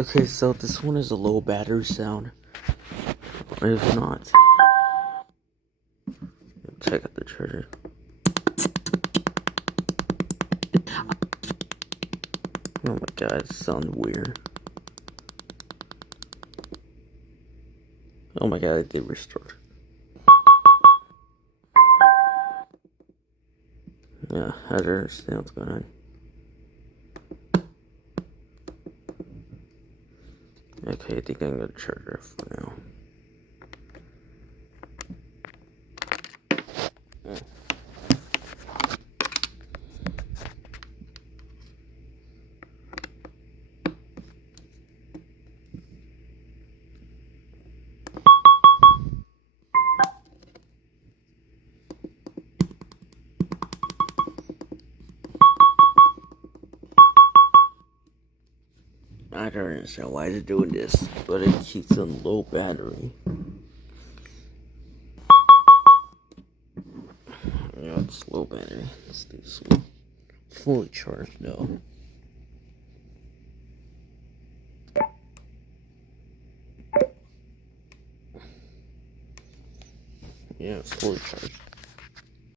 Okay, so this one is a low battery sound. Or if not, check out the charger. Oh my god, it sounds weird. Oh my god, it did restore. Yeah, I don't understand what's going on. Okay, I think I'm gonna charge it for now. I don't understand why it's doing this, but it keeps on low battery. Yeah, it's low battery. Let's do some fully charged though. Yeah, it's fully charged.